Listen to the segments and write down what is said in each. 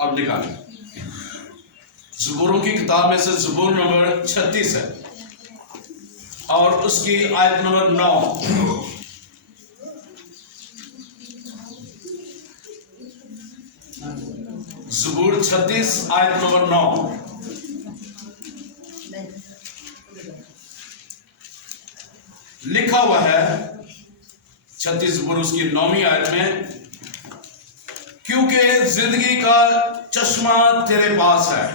اب نکالیں۔ زبوروں کی کتاب میں سے زبور نمبر 36 ہے اور اس کی آیت نمبر 9۔ زبور 36 آیت نمبر 9۔ لکھا ہوا ہے 36 زبور اس کی 9ویں آیت میں، کیونکہ زندگی کا چشمہ تیرے پاس ہے،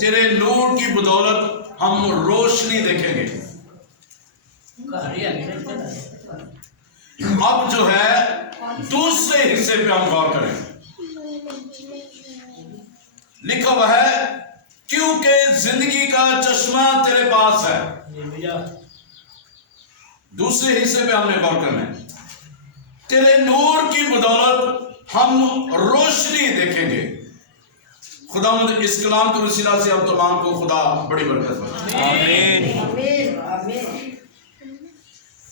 تیرے نور کی بدولت ہم روشنی دیکھیں گے۔ اب جو ہے دوسرے حصے پہ ہم غور کریں۔ لکھا ہوا ہے کیونکہ زندگی کا چشمہ تیرے پاس ہے۔ دوسرے حصے پہ ہم نے غور کرنا ہے، تیرے نور کی بدولت ہم روشنی دیکھیں گے۔ خدا مند اس کلام کے وسیلہ سے ہم تمام کو خدا بڑی برکت دے۔ آمین۔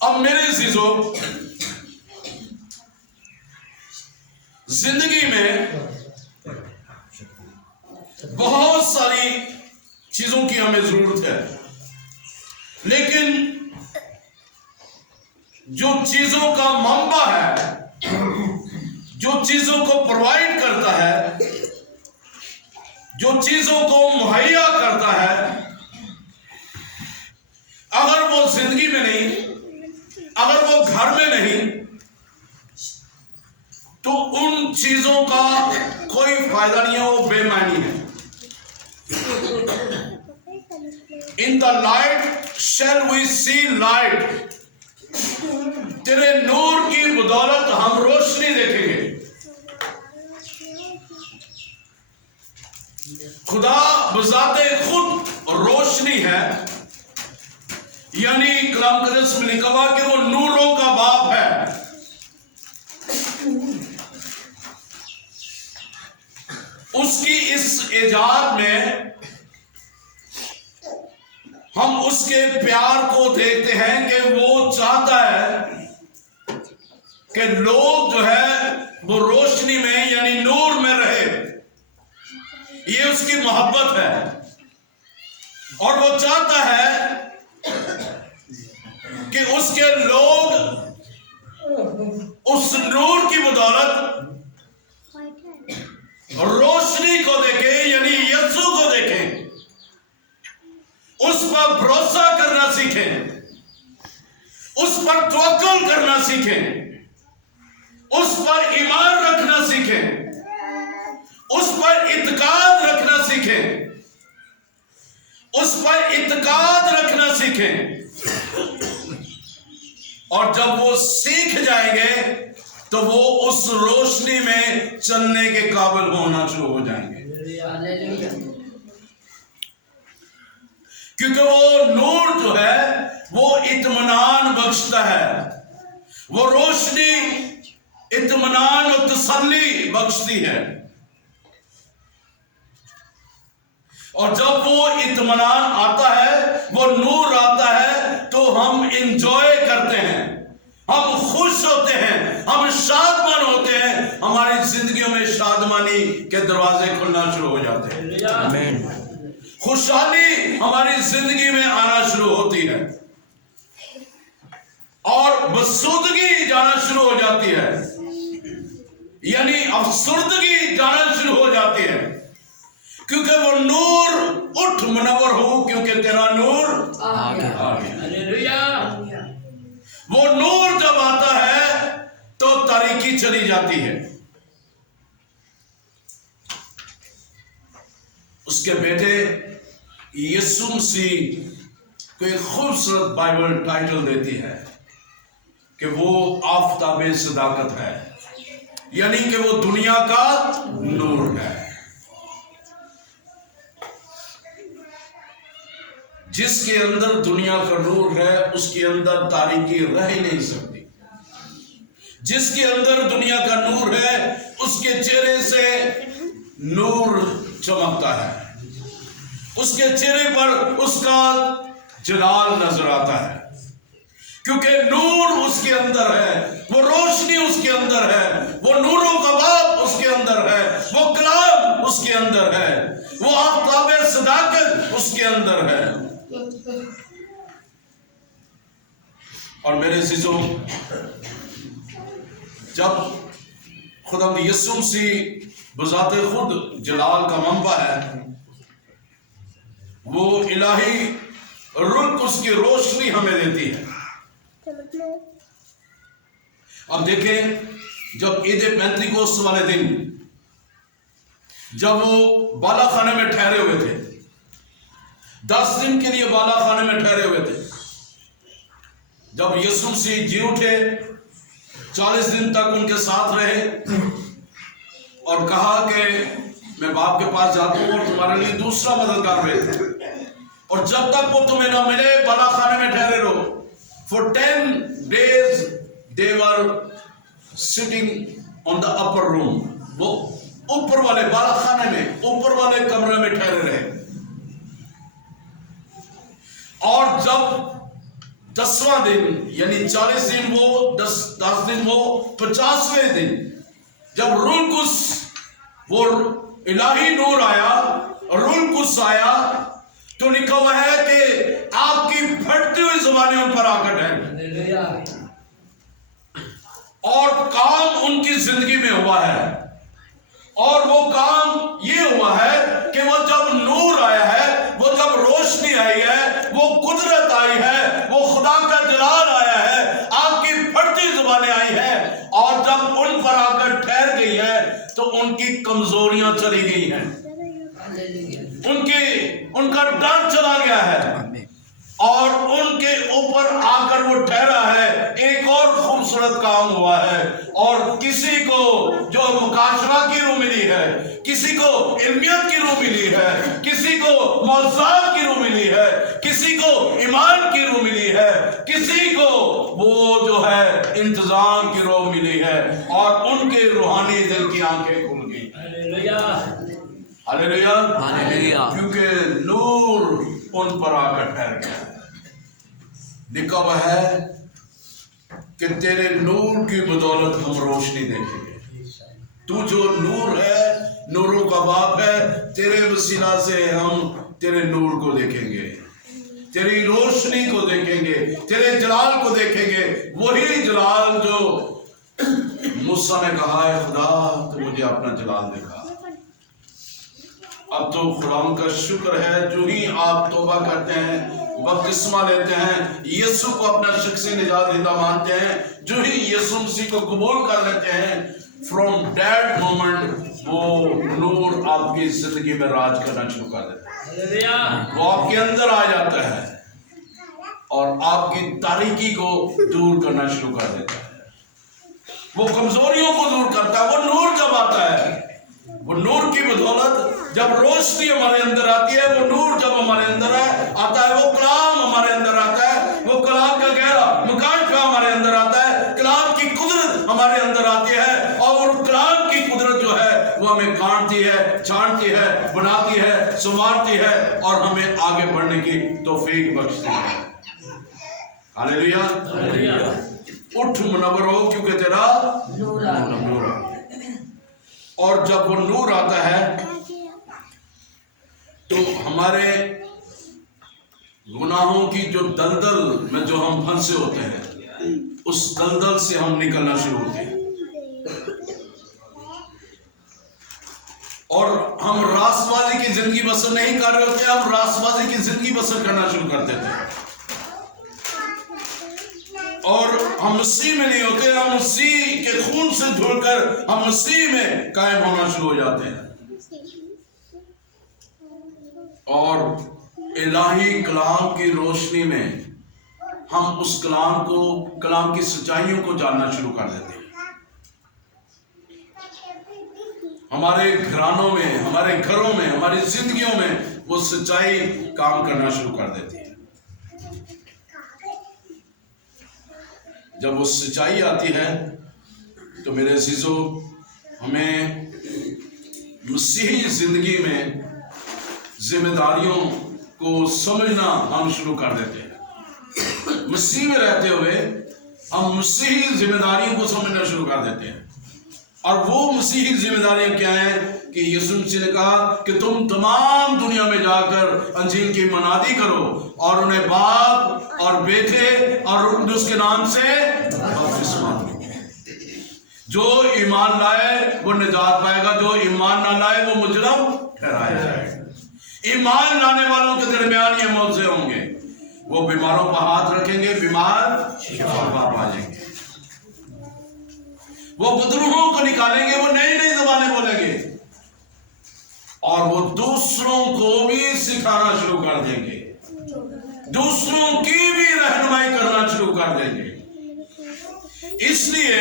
اب میرے عزیزو، زندگی میں بہت ساری چیزوں کی ہمیں ضرورت ہے، لیکن جو چیزوں کا منبع ہے، جو چیزوں کو پرووائڈ کرتا ہے، جو چیزوں کو مہیا کرتا ہے، اگر وہ زندگی میں نہیں، اگر وہ گھر میں نہیں، تو ان چیزوں کا کوئی فائدہ نہیں ہے، وہ بے معنی ہے۔ In the light shall we see light۔ تیرے نور کی بدولت ہم روشنی دیکھیں گے۔ خدا بذات خود روشنی ہے، یعنی کلام قدس میں لکھا ہوا کہ وہ نوروں کا باپ ہے۔ اس کی اس ایجاد میں ہم اس کے پیار کو دیکھتے ہیں کہ وہ چاہتا ہے کہ لوگ جو ہے وہ روشنی میں یعنی نور میں رہے۔ یہ اس کی محبت ہے، اور وہ چاہتا ہے کہ اس کے لوگ اس نور کی بدولت روشنی کو دیکھیں، یعنی یسوع کو دیکھیں، اس پر بھروسہ کرنا سیکھیں، اس پر توکل کرنا سیکھیں، اس پر ایمان رکھنا سیکھیں، اس پر اعتقاد رکھنا سیکھیں، اس پر اعتقاد رکھنا سیکھیں۔ اور جب وہ سیکھ جائیں گے تو وہ اس روشنی میں چلنے کے قابل ہونا شروع ہو جائیں گے، کیونکہ وہ نور جو ہے وہ اطمینان بخشتا ہے، وہ روشنی اطمینان و تسلی بخشتی ہے۔ اور جب وہ اطمینان آتا ہے، وہ نور آتا ہے، تو ہم انجوائے کرتے ہیں، ہم خوش ہوتے ہیں، ہم شادمان ہوتے ہیں، ہماری زندگیوں میں شادمانی کے دروازے کھلنا شروع ہو جاتے ہیں۔ آمین۔ خوشحالی ہماری زندگی میں آنا شروع ہوتی ہے، اور بسودگی جانا شروع ہو جاتی ہے، یعنی افسردگی جانا شروع ہو جاتی ہے، کیونکہ وہ نور اٹھ منور ہو، کیونکہ تیرا نور وہ نور جب آتا ہے تو تاریکی چلی جاتی ہے۔ اس کے بیٹے یسوع مسیح کو ایک خوبصورت بائبل ٹائٹل دیتی ہے کہ وہ آفتاب صداقت ہے، یعنی کہ وہ دنیا کا نور ہے۔ جس کے اندر دنیا کا نور ہے، اس کے اندر تاریکی رہ ہی نہیں سکتی۔ جس کے اندر دنیا کا نور ہے، اس کے چہرے سے نور چمکتا ہے، اس کے چہرے پر اس کا جلال نظر آتا ہے، کیونکہ نور اس کے اندر ہے، وہ روشنی اس کے اندر ہے، وہ نوروں کا باپ اس کے اندر ہے، وہ آفتاب صداقت اس کے اندر ہے۔ اور میرے عزیزوں، جب خدا یسوع مسیح بذات خود جلال کا منبع ہے، وہ الہی روح القدس کی روشنی ہمیں دیتی ہے۔ اب دیکھیں، جب عید پینتیکوست والے دن جب وہ بالا خانے میں ٹھہرے ہوئے تھے، 10 دن کے لیے بالا خانے میں ٹھہرے ہوئے تھے، جب یسوع مسیح جی اٹھے، 40 دن تک ان کے ساتھ رہے اور کہا کہ میں باپ کے پاس جاتا ہوں اور تمہارے لیے دوسرا مددگار بھیجتا ہوں، اور جب تک وہ تمہیں نہ ملے بالا خانے میں ٹھہرے رہو۔ For 10 days they were sitting on the upper room، وہ اوپر والے بالا خانے میں، اوپر والے کمرے میں ٹھہرے رہے، اور جب 10واں دن یعنی 40 دن وہ 10 دن وہ 50ویں دن جب روح القدس، وہ الہی نور آیا، روح القدس آیا، تو لکھا ہوا ہے کہ آپ کی پھٹتی ہوئی زبانیں ان پر آ کر ٹھہری، اور کام ان کی زندگی میں ہوا ہے، اور وہ کام یہ ہوا ہے کہ وہ جب نور آیا ہے، وہ جب روشنی آئی ہے، وہ قدرت آئی ہے، وہ خدا کا جلال آیا ہے، آپ کی پھٹتی زبانیں آئی ہیں، اور جب ان پر آ کر ٹھہر گئی ہے تو ان کی کمزوریاں چلی گئی ہیں، ان کا ڈر چلا گیا ہے، اور ان کے اوپر آ کر وہ ٹھہرا ہے۔ ایک اور خوبصورت کام ہوا ہے، اور کسی کو جو مکاشفہ کی روح ملی ہے، کسی کو علمیت کی روح ملی ہے، کسی کو معجزات کی روح ملی ہے، کسی کو ایمان کی روح ملی ہے، کسی کو وہ جو ہے انتظام کی روح ملی ہے، اور ان کے روحانی دل کی آنکھیں کھل گئی۔ ہاللیلویہ، کیونکہ نور ان پر آ کر ٹھہر گیا۔ لکھا ہوا ہے کہ تیرے نور کی بدولت ہم روشنی دیکھیں گے۔ تو جو نور ہے، نوروں کا باپ ہے، تیرے وسیلہ سے ہم تیرے نور کو دیکھیں گے، تیری روشنی کو دیکھیں گے، تیرے جلال کو دیکھیں گے، وہی جلال جو موسیٰ نے کہا ہے خدا تو مجھے اپنا جلال دکھا۔ اب تو خدا کا شکر ہے، جو ہی آپ توبہ کرتے ہیں، بپتسمہ لیتے ہیں، یسوع کو اپنا شخصی نجات دہندہ مانتے ہیں، جو ہی یسوع مسیح کو قبول کر لیتے ہیں، from that moment وہ نور آپ کی زندگی میں راج کرنا شروع کر دیتا ہے، وہ آپ کے اندر آ جاتا ہے اور آپ کی تاریکی کو دور کرنا شروع کر دیتا ہے، وہ کمزوریوں کو دور کرتا ہے۔ وہ نور جب آتا ہے، وہ نور کی بدولت جب روشنی ہمارے اندر آتی ہے، وہ نور جب ہمارے اندر آتا ہے، وہ کلام ہمارے اندر آتا ہے، وہ کلام کا گہرا مکاشفہ ہمارے اندر آتا ہے، کلام کی قدرت ہمارے اندر آتی ہے، اور کلام کی قدرت جو ہے وہ ہمیں کاٹتی ہے، چھانٹتی ہے، بناتی ہے، سنوارتی ہے، اور ہمیں آگے بڑھنے کی توفیق بخشتی ہے۔ ہاللیلویہ، اٹھ منور ہو کیونکہ تیرا نور آ۔ اور جب وہ نور آتا ہے تو ہمارے گناہوں کی جو دلدل میں جو ہم پھنسے ہوتے ہیں، اس دلدل سے ہم نکلنا شروع ہوتے ہیں، اور ہم راست بازی کی زندگی بسر نہیں کر رہے ہوتے، ہم راست بازی کی زندگی بسر کرنا شروع کر دیتے ہیں، اور ہم مسیح میں نہیں ہوتے، ہم مسیح کے خون سے دھل کر ہم مسیح میں قائم ہونا شروع ہو جاتے ہیں، اور الہی کلام کی روشنی میں ہم اس کلام کی سچائیوں کو جاننا شروع کر دیتے ہیں۔ ہمارے گھرانوں میں، ہمارے گھروں میں، ہماری زندگیوں میں وہ سچائی کام کرنا شروع کر دیتی ہے۔ جب وہ سچائی آتی ہے تو میرے عزیزو، ہمیں مسیحی زندگی میں ذمہ داریوں کو سمجھنا ہم شروع کر دیتے ہیں۔ مسیح میں رہتے ہوئے ہم مسیحی ذمہ داریوں کو سمجھنا شروع کر دیتے ہیں۔ اور وہ مسیحی ذمہ داریاں کیا ہیں کہ یسوع مسیح نے کہا کہ تم تمام دنیا میں جا کر انجیل کی منادی کرو اور انہیں باپ اور بیٹے اور اس کے نام سے بپتسمہ دو۔ جو ایمان لائے وہ نجات پائے گا، جو ایمان نہ لائے وہ مجرم ٹھہرایا جائے گا۔ ایمان لانے والوں کے درمیان یہ معجزے ہوں گے، وہ بیماروں پر ہاتھ رکھیں گے، بیمار شفا پا جائیں گے، وہ بدروہوں کو نکالیں گے، وہ نئی نئی زبانیں بولیں گے، اور وہ دوسروں کو بھی سکھانا شروع کر دیں گے، دوسروں کی بھی رہنمائی کرنا شروع کر دیں گے۔ اس لیے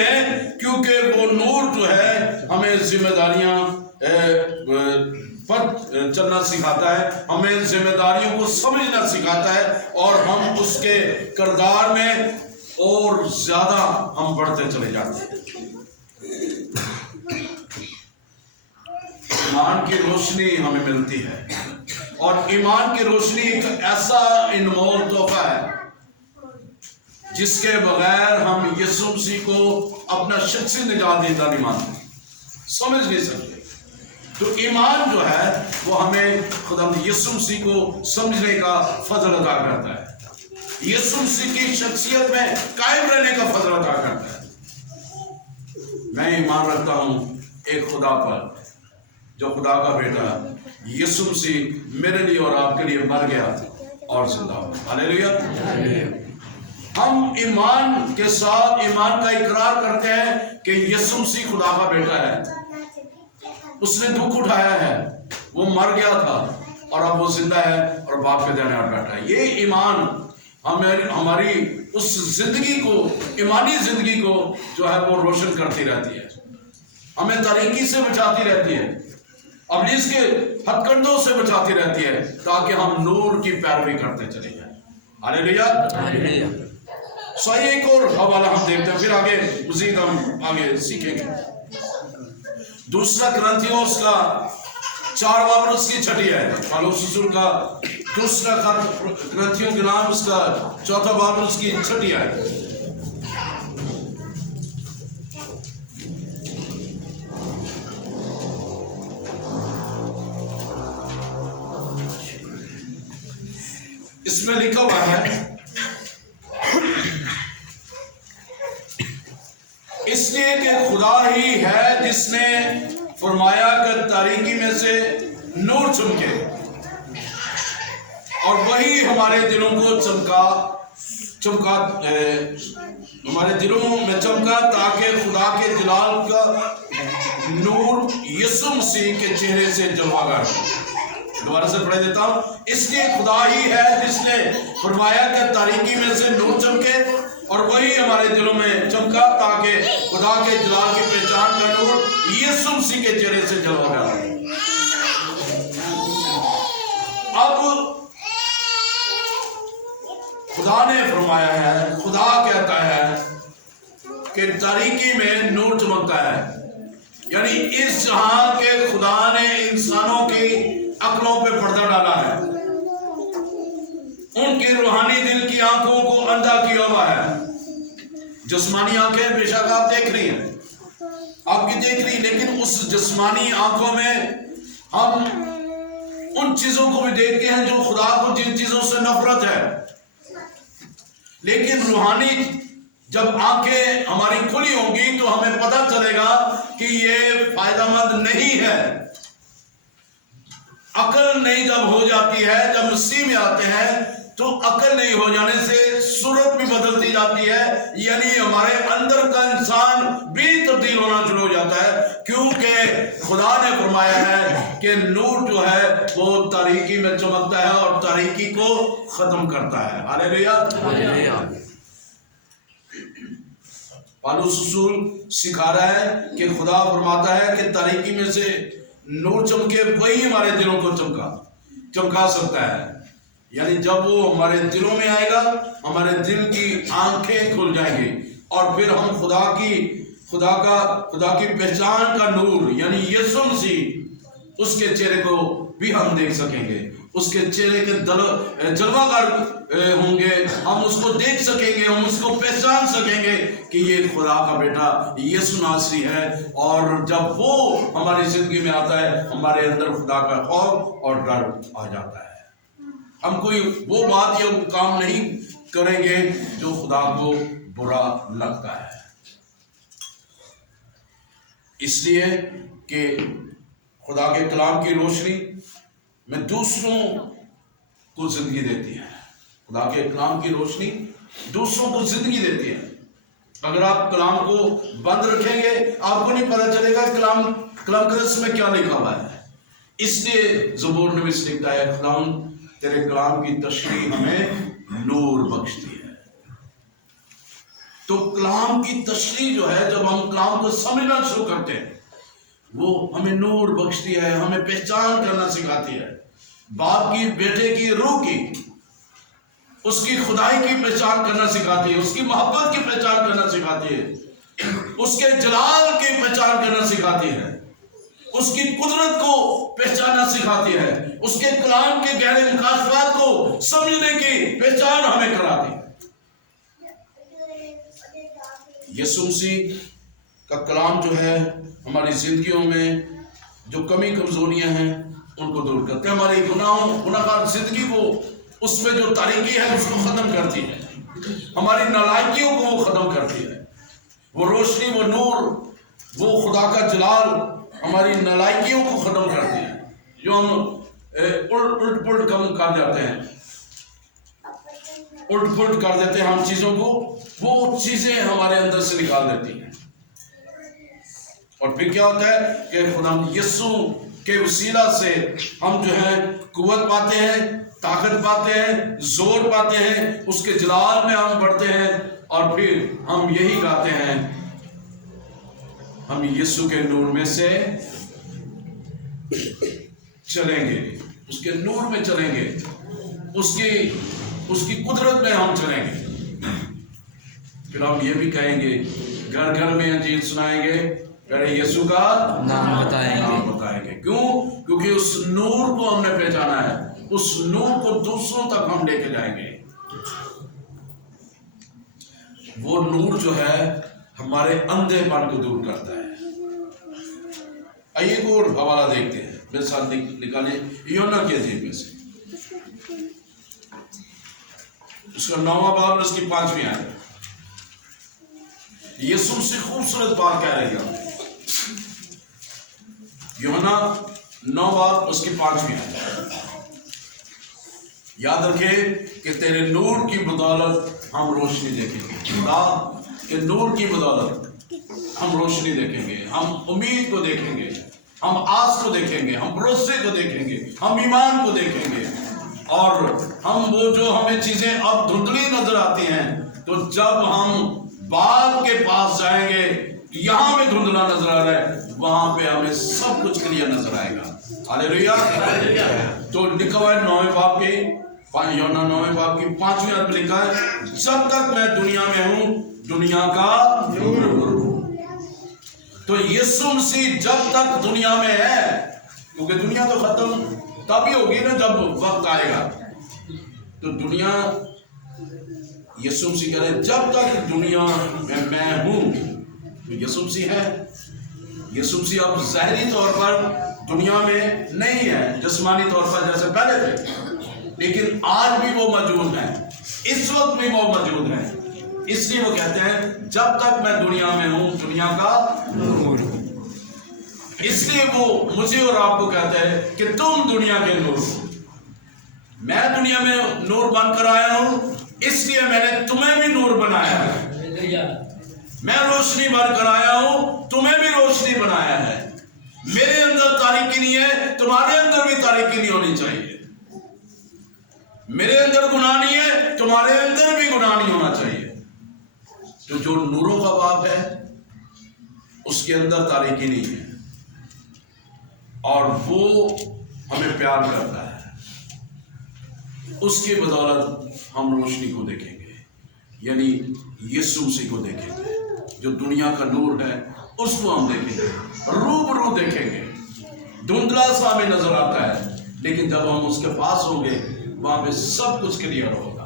کیونکہ وہ نور جو ہے ہمیں ذمہ داریاں پر چلنا سکھاتا ہے، ہمیں ذمہ داریوں کو سمجھنا سکھاتا ہے، اور ہم اس کے کردار میں اور زیادہ ہم بڑھتے چلے جاتے ہیں۔ ایمان کی روشنی ہمیں ملتی ہے، اور ایمان کی روشنی ایک ایسا انمول تحفہ ہے جس کے بغیر ہم یسوع مسیح کو اپنا شخصی نجات دہندہ نہیں مانتے، سمجھ نہیں سکتے۔ تو ایمان جو ہے وہ ہمیں خدا یسوع مسیح کو سمجھنے کا فضل عطا کرتا ہے، یسوع مسیح کی شخصیت میں قائم رہنے کا فضل عطا کرتا ہے۔ میں ایمان رکھتا ہوں ایک خدا پر جو خدا کا بیٹا یسوع مسیح میرے لیے اور آپ کے لیے مر گیا اور زندہ ہوا۔ ہاللیلویہ۔ ہم ایمان کے ساتھ ایمان کا اقرار کرتے ہیں کہ یسوع مسیح خدا کا بیٹا ہے، اس نے دکھ اٹھایا ہے، وہ مر گیا تھا اور اب وہ زندہ ہے اور باپ کے دائیں اور بیٹھا ہے۔ یہ ایمان ہماری اس زندگی کو، ایمانی زندگی کو جو ہے وہ روشن کرتی رہتی ہے، ہمیں تاریکی سے بچاتی رہتی ہے، ابلیس کے ہتھ کنڈوں سے بچاتی رہتی ہے، تاکہ ہم نور کی پیروی کرتے چلے جائیں۔ ہاللیلویہ۔ سوائے ایک اور حوالہ ہم دیکھتے ہیں، پھر آگے مزید ہم آگے سیکھیں گے۔ دوسرا کرنتھیوں اس کا 4 باب اس کی چھٹی ہے، پالوس رسول کا دوسرا کرنتھیوں کے نام اس کا 4 باب اس کی چھٹی ہے۔ اس میں لکھا ہوا ہے، اس لیے کہ خدا ہی ہے جس نے فرمایا کہ تاریکی میں سے نور چمکے، اور وہی ہمارے دلوں کو چمکا ہمارے دلوں میں چمکا، تاکہ خدا کے جلال کا نور یسوع مسیح کے چہرے سے جلوہ گر ہو۔ دوبارہ سے پڑھ دیتا ہوں، اس لیے خدا ہی ہے جس نے فرمایا کہ تاریکی میں سے نور چمکے، اور وہی ہمارے دلوں میں چمکا، تاکہ خدا کے جلال کی پہچان کا نور یسوع مسیح کے چہرے سے جلوہ گر ہو۔ اب خدا نے فرمایا ہے، خدا کہتا ہے کہ تاریکی میں نور چمکتا ہے، یعنی اس جہاں کے خدا نے انسانوں کی عقلوں پہ پردہ ڈالا ہے، ان کی روحانی دل کی آنکھوں کو اندھا کیا ہوا ہے۔ جسمانی آنکھیں بے شک آپ دیکھ رہی ہیں، آپ کی دیکھ رہی، لیکن اس جسمانی آنکھوں میں ہم ان چیزوں کو بھی دیکھتے ہیں جو خدا کو جن چیزوں سے نفرت ہے، لیکن روحانی جب آنکھیں ہماری کھلی ہوں گی تو ہمیں پتہ چلے گا کہ یہ فائدہ مند نہیں ہے۔ عقل نہیں جب ہو جاتی ہے، جب مسیح میں آتے ہیں تو عقل نہیں ہو جانے سے صورت بھی بدلتی جاتی ہے، یعنی ہمارے اندر کا انسان بھی تبدیل ہونا شروع ہو جاتا ہے، کیونکہ خدا نے فرمایا ہے کہ نور جو ہے وہ تاریکی میں چمکتا ہے اور تاریکی کو ختم کرتا ہے۔ ہاللیلویہ۔ پالوس رسول سکھا رہا ہے کہ خدا فرماتا ہے کہ تاریکی میں سے نور چمکے، وہی ہمارے دلوں کو چمکا سکتا ہے، یعنی جب وہ ہمارے دلوں میں آئے گا ہمارے دل کی آنکھیں کھل جائیں گی، اور پھر ہم خدا کی پہچان کا نور یعنی یسوع مسیح اس کے چہرے کو بھی ہم دیکھ سکیں گے، اس کے چہرے کے جلوہ گر ہوں گے، ہم اس کو دیکھ سکیں گے، ہم اس کو پہچان سکیں گے کہ یہ خدا کا بیٹا یسوع ناصری ہے۔ اور جب وہ ہماری زندگی میں آتا ہے ہمارے اندر خدا کا خوف اور ڈر آ جاتا ہے۔ ہم کوئی وہ بات یا کام نہیں کریں گے جو خدا کو برا لگتا ہے، اس لیے کہ خدا کے کلام کی روشنی میں دوسروں کو زندگی دیتی ہے۔ خدا کے کلام کی روشنی دوسروں کو زندگی دیتی ہے۔ اگر آپ کلام کو بند رکھیں گے آپ کو نہیں پتہ چلے گا کلام قدس میں کیا لکھا ہوا ہے۔ اس لیے زبور نویس لکھتا ہے خداوند تیرے کلام کی تشریح ہمیں نور بخشتی ہے۔ تو کلام کی تشریح جو ہے، جب ہم کلام کو سمجھنا شروع کرتے ہیں، وہ ہمیں نور بخشتی ہے، ہمیں پہچان کرنا سکھاتی ہے۔ باپ کی بیٹے کی روح کی، اس کی خدائی کی پہچان کرنا سکھاتی ہے، اس کی محبت کی پہچان کرنا سکھاتی ہے، اس کے جلال کی پہچان کرنا سکھاتی ہے، اس کی قدرت کو پہچاننا سکھاتی ہے، اس کے کلام کے گہرے مکاشفات کو سمجھنے کی پہچان ہمیں کراتی ہے۔ یسوع مسیح کا کلام جو ہے ہماری زندگیوں میں جو کمی کمزوریاں ہیں ان کو دور کرتے ہیں، ہماری گناہگار زندگی کو، اس میں جو تاریکی ہے اس کو ختم کرتی ہے، ہماری نالائکیوں کو وہ ختم کرتی ہے۔ وہ روشنی، وہ نور، وہ خدا کا جلال ہماری نالائکیوں کو ختم کرتی ہے، جو ہم الٹ پلٹ کم کر جاتے ہیں، الٹ پلٹ کر دیتے ہیں ہم چیزوں کو، وہ چیزیں ہمارے اندر سے نکال دیتی ہیں۔ اور پھر کیا ہوتا ہے کہ خدا یسوع کے وسیلہ سے ہم جو ہے قوت پاتے ہیں، طاقت پاتے ہیں، زور پاتے ہیں، اس کے جلال میں ہم بڑھتے ہیں، اور پھر ہم یہی گاتے ہیں، ہم یسوع کے نور میں سے چلیں گے، اس کے نور میں چلیں گے، اس کی قدرت میں ہم چلیں گے۔ پھر ہم یہ بھی کہیں گے، گھر گھر میں انجیل سنائیں گے، پہلے یسوع کا نام بتائیں گے۔ کیوں؟ کیونکہ اس نور کو ہم نے پہچانا ہے، اس نور کو دوسروں تک ہم لے کے جائیں گے۔ وہ نور جو ہے ہمارے اندھے پن کو دور کرتا ہے۔ آئیے ایک اور حوالہ دیکھتے ہیں، میرے ساتھ نکالیں یوحنا کی انجیل میں سے، اس کا 9واں باب، اس کی 5ویں آیت۔ یسوع سے خوبصورت بات کہہ رہی ہے، یوحنا 9 باب اس کی 5ویں آیت۔ یاد رکھے کہ تیرے نور کی بدولت ہم روشنی دیکھیں گے، خدا کے نور کی بدولت ہم روشنی دیکھیں گے، ہم امید کو دیکھیں گے، ہم آس کو دیکھیں گے، ہم بھروسے کو دیکھیں گے، ہم ایمان کو دیکھیں گے، اور ہم وہ جو ہمیں چیزیں اب دھندلی نظر آتی ہیں، تو جب ہم باپ کے پاس جائیں گے، یہاں میں دھندلا نظر آ رہا ہے، وہاں پہ ہمیں سب کچھ کلیئر نظر آئے گا۔ ہاللیلویہ۔ تو لکھا ہوا ہے 9ویں باب کی، یوحنا 9ویں باب کی 5ویں آیت میں لکھا ہے، جب تک میں دنیا میں ہوں دنیا کا نور ہوں۔ تو یسوع مسیح جب تک دنیا میں ہے، کیونکہ دنیا تو ختم تب ہی ہوگی نا جب وقت آئے گا، تو دنیا، یسوع مسیح کہہ رہے جب تک دنیا میں ہوں، تو یسوع مسیح ہے۔ یسوع مسیح اب ظاہری طور پر دنیا میں نہیں ہے، جسمانی طور پر جیسے پہلے تھے، لیکن آج بھی وہ موجود ہیں، اس وقت بھی وہ موجود ہیں۔ اس لیے وہ کہتے ہیں جب تک میں دنیا میں ہوں دنیا کا نور ہوں۔ اس لیے وہ مجھے اور آپ کو کہتا ہے کہ تم دنیا کے نور ہو۔ میں دنیا میں نور بن کر آیا ہوں، اس لیے میں نے تمہیں بھی نور بنایا ہے۔ میں روشنی بن کر آیا ہوں، تمہیں بھی روشنی بنایا ہے۔ میرے اندر تاریکی نہیں ہے، تمہارے اندر بھی تاریکی نہیں ہونی چاہیے۔ میرے اندر گناہ نہیں ہے، تمہارے اندر بھی گناہ نہیں ہونا چاہیے۔ تو جو نوروں کا باپ ہے اس کے اندر تاریکی نہیں ہے، اور وہ ہمیں پیار کرتا ہے، اس کی بدولت ہم روشنی کو دیکھیں گے، یعنی یسوع مسیح کو دیکھیں گے، جو دنیا کا نور ہے اس کو ہم دیکھیں گے، روبرو دیکھیں گے۔ دھندلا سا ہمیں نظر آتا ہے، لیکن جب ہم اس کے پاس ہوں گے وہاں پہ سب کچھ کلیئر ہوگا۔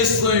ਇਸ ਤੋਂ ਹੀ